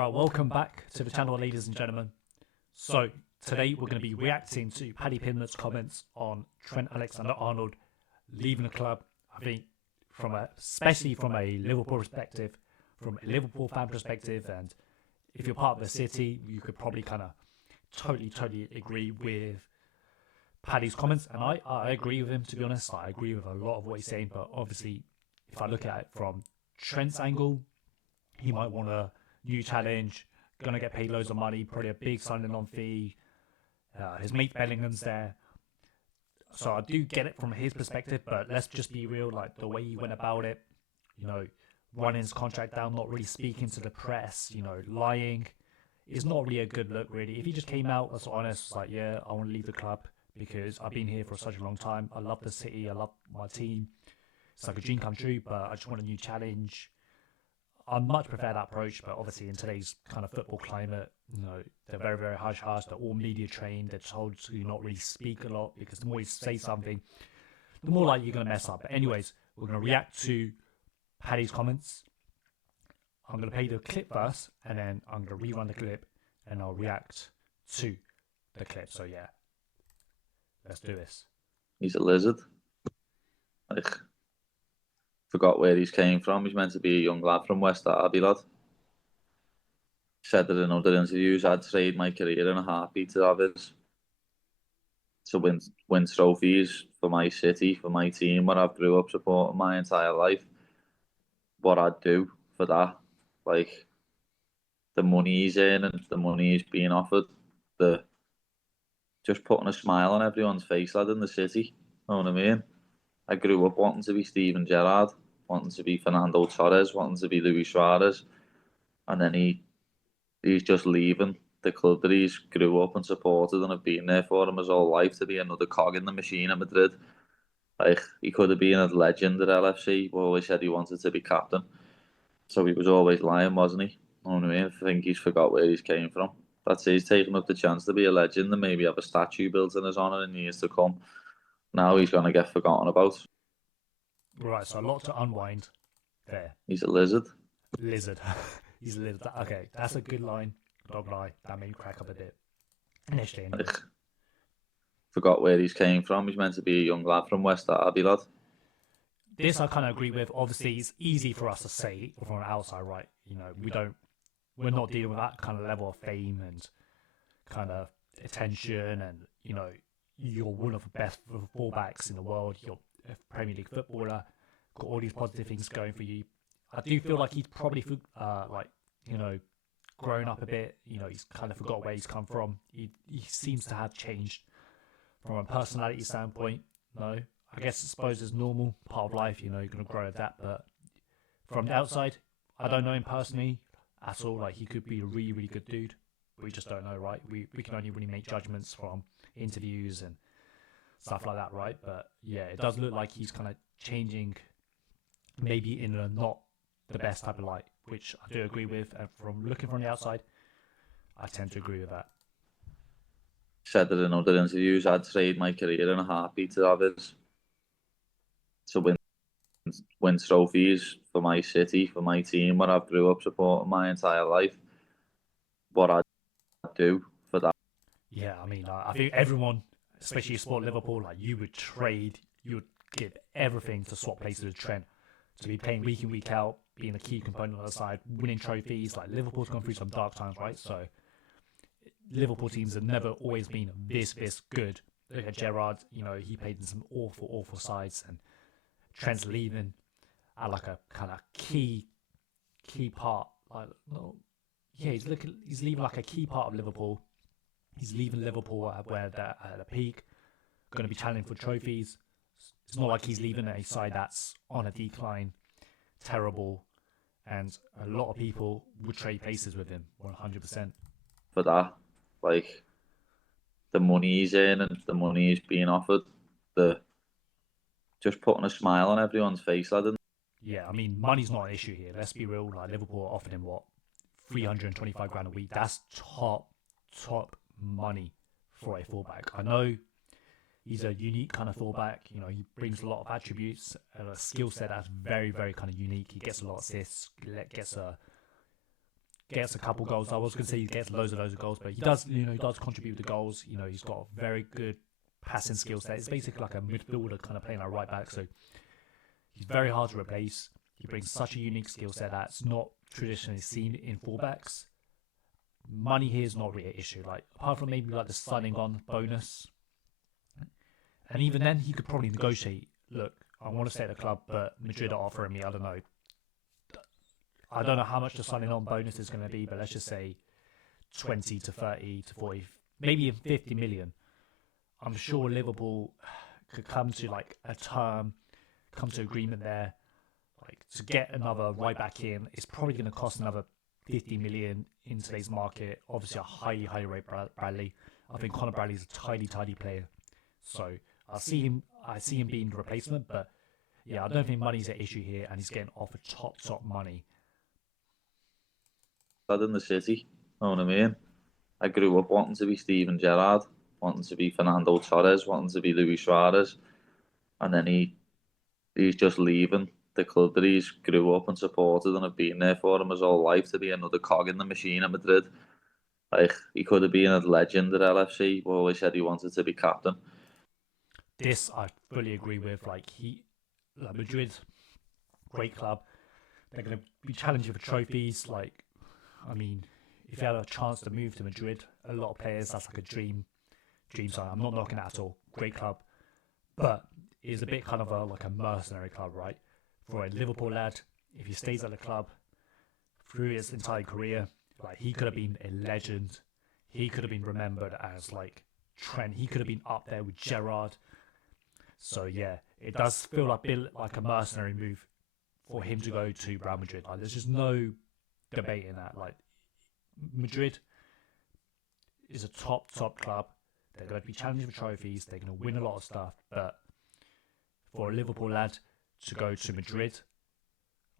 Right, welcome back to the channel, ladies and gentlemen. So today we're going to be reacting to Paddy Pimblett's comments on Trent Alexander-Arnold leaving the club. I think especially from a Liverpool perspective, from a Liverpool fan perspective, and if you're part of the city, you could probably kind of totally agree with Paddy's comments, and I agree with him, to be honest. I agree with a lot of what he's saying, but obviously if I look at it from Trent's angle, he might want a new challenge, gonna get paid loads of money, probably a big signing on fee. His mate Bellingham's there, so I do get it from his perspective. But let's just be real, like the way he went about it, running his contract down, not really speaking to the press, lying, is not really a good look, really. If he just came out, that's honest, like, yeah, I want to leave the club because I've been here for such a long time. I love the city, I love my team. It's like a dream come true, but I just want a new challenge. I much prefer that approach, but obviously in today's kind of football climate, they're very hush-hush. They're all media trained. They're told to not really speak a lot because the more you say something, the more likely you're going to mess up. But anyways, we're going to react to Paddy's comments. I'm going to play the clip first, and then I'm going to rerun the clip, and I'll react to the clip. So yeah, let's do this. He's a lizard. Forgot where he's came from. He's meant to be a young lad from West Derby, lad. Said that in other interviews, I'd trade my career in a heartbeat to have his, to win trophies for my city, for my team, where I've grew up supporting my entire life. What I'd do for that, like the money he's earning, the money he's being offered, the just putting a smile on everyone's face, lad, in the city. Know what I mean? I grew up wanting to be Steven Gerrard, wanting to be Fernando Torres, wanting to be Luis Suarez, and then he's just leaving the club that he's grew up and supported and have been there for him his whole life to be another cog in the machine at Madrid. Like, he could have been a legend at LFC, but always said he wanted to be captain. So he was always lying, wasn't he? You know what I mean? I think he's forgot where he's came from. That's it, he's taking up the chance to be a legend and maybe have a statue built in his honour in years to come. Now he's going to get forgotten about. Right, so a lot to unwind there. He's a lizard. Lizard. He's a lizard. Okay, that's a good line. Dog lie. That made me crack up a bit. Initially, anyway. Forgot where he's came from. He's meant to be a young lad from West Derby, lad. This I kind of agree with. Obviously, it's easy for us to say from the outside, right? We're not dealing with that kind of level of fame and kind of attention, and you're one of the best fullbacks in the world. You're a Premier League footballer, got all these positive things going for you. I do feel like he's probably grown up a bit. He's kind of forgot where he's come from. He seems to have changed from a personality standpoint. I suppose it's normal, part of life. You're going to grow with that. But from the outside, I don't know him personally at all. Like, he could be a really good dude. We just don't know, right? We can only really make judgments from interviews and stuff like that, right? But yeah, it does look like he's kind of changing, maybe in a not the best type of light, which I do agree with. And from looking from the outside, I tend to agree with that. Said that in other interviews, I'd trade my career in a heartbeat to have his, to win trophies for my city, for my team, where I've grew up supporting my entire life. What I'd do for that. Yeah, I mean, I think everyone, especially you support Liverpool, like, you would give everything to swap places with Trent, to be playing week in, week out, being a key component on the side, winning trophies. Like, Liverpool's gone through some dark times, right? So Liverpool teams have never always been this good. Look at Gerrard, he played in some awful sides, and Trent's leaving at like a kind of key part. He's leaving like a key part of Liverpool. He's leaving Liverpool where they're at a peak, going to be challenging for trophies. It's not like he's leaving a side that's on a decline, terrible, and a lot of people would trade places with him 100%. For that, like, the money he's earning, the money he's being offered, the just putting a smile on everyone's face, lad. Yeah, I mean, money's not an issue here. Let's be real. Like, Liverpool offered him what, 325 grand a week. That's top money for a fullback. I know he's a unique kind of fullback. He brings a lot of attributes and a skill set that's very kind of unique. He gets a lot of assists, gets a gets a couple goals. I was going to say he gets loads of goals, but he does, he does contribute to goals. He's got a very good passing skill set. It's basically like a midfielder kind of playing like right back. So he's very hard to replace. He brings such a unique skill set that's not traditionally seen in fullbacks. Money here is not really an issue. Like apart from maybe like the signing on bonus, and even then he could probably negotiate. Look, I want to stay at the club, but Madrid are offering me, I don't know how much the signing on bonus is going to be, but let's just say 20 to 30 to 40, maybe even 50 million. I'm sure Liverpool could come to like a term, come to agreement there. Like to get another right back in, it's probably going to cost another 50 million in today's market. Obviously a high rate Bradley. I think Conor Bradley's a tidy player. So I see him being the replacement, but yeah, I don't think money's an issue here, and he's getting offered top money. In the city, you know what I mean? I grew up wanting to be Steven Gerrard, wanting to be Fernando Torres, wanting to be Luis Suarez, and then he's just leaving the club that he's grew up and supported and have been there for him his whole life to be another cog in the machine at Madrid. Like, he could have been a legend at LFC, but always said he wanted to be captain. This I fully agree with. Like Madrid, great club. They're going to be challenging for trophies. Like, I mean, if you had a chance to move to Madrid, a lot of players, that's like a dream sign. I'm not knocking that at all. Great club, but it's a bit kind of like a mercenary club, right? For a Liverpool lad, if he stays at the club through his entire career, like he could have been a legend. He could have been remembered as like Trent. He could have been up there with Gerrard. So yeah, it does feel like a mercenary move for him to go to Real Madrid. Like, there's just no debate in that. Like, Madrid is a top club. They're going to be challenging for trophies. They're going to win a lot of stuff. But for a Liverpool lad to go to Madrid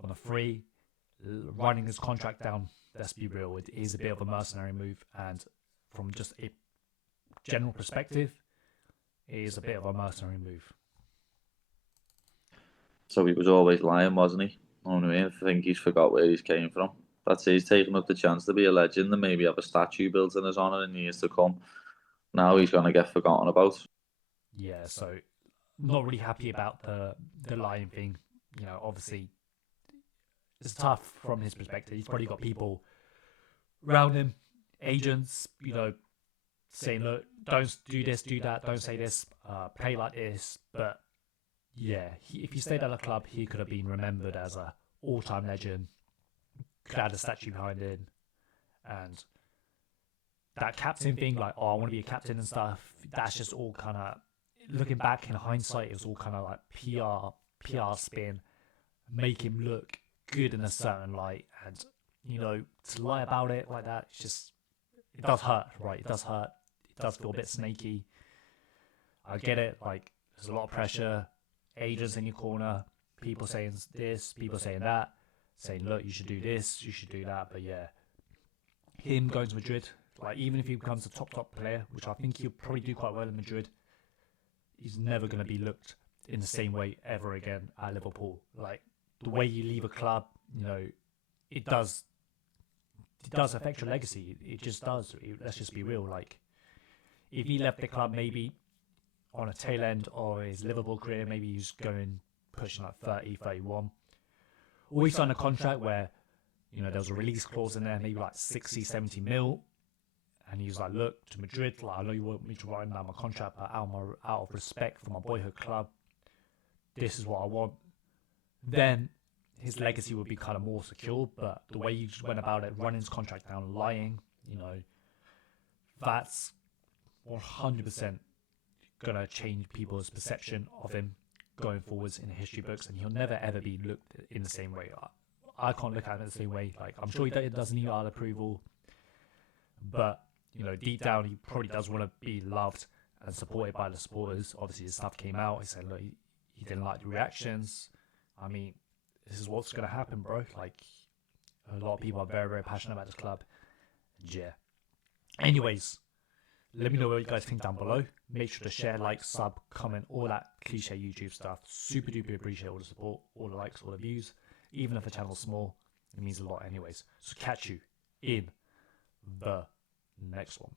on a free, running his contract down, let's be real, it is a bit of a mercenary move. And from just a general perspective, it is a bit of a mercenary move. So he was always lying, wasn't he? You know what I mean? I think he's forgot where he's came from. That's it, he's taken up the chance to be a legend and maybe have a statue built in his honour in years to come. Now he's going to get forgotten about. Yeah, so not really happy about the lying thing. Obviously, it's tough from his perspective. He's probably got people around him, agents, saying, look, don't do this, do that, don't say this, play like this. But yeah, if he stayed at the club, he could have been remembered as a all-time legend, could have had a statue behind him. And that captain thing, like, I want to be a captain and stuff, that's just all kind of, looking back in hindsight, it was all kind of like PR spin, make him look good in a certain light. And, to lie about it like that, it does hurt, right? It does hurt. It does feel a bit snaky. I get it, like, there's a lot of pressure, agents in your corner, people saying this, people saying that, saying, look, you should do this, you should do that. But yeah, him going to Madrid, like, even if he becomes a top player, which I think he'll probably do quite well in Madrid, he's never going to be looked in the same way ever again at Liverpool. Like, the way you leave a club, it does affect your legacy. It just does. Let's just be real. Like, if he left the club maybe on a tail end of his Liverpool career, maybe he's pushing like 30, 31, or he signed a contract where, there was a release clause in there, maybe like 60, 70 mil, and he was like, look, to Madrid, like, I know you want me to write down my contract, but out of respect for my boyhood club, this is what I want. Then his legacy would be kind of more secure. But the way you just went about it, running his contract down, lying, that's 100% going to change people's perception of him going forwards in the history books, and he'll never ever be looked in the same way. I can't look at him in the same way. Like, I'm sure he doesn't need our approval, but deep down he probably does want to be loved and supported by the supporters. Obviously his stuff came out, he said, look, he didn't like the reactions. I mean, this is what's going to happen, bro. Like, a lot of people are very, very passionate about this club. Yeah. Anyways, let me know what you guys think down below. Make sure to share, like, sub, comment, all that cliche YouTube stuff. Super duper appreciate all the support, all the likes, all the views. Even if the channel's small, it means a lot anyways. So catch you in the next one.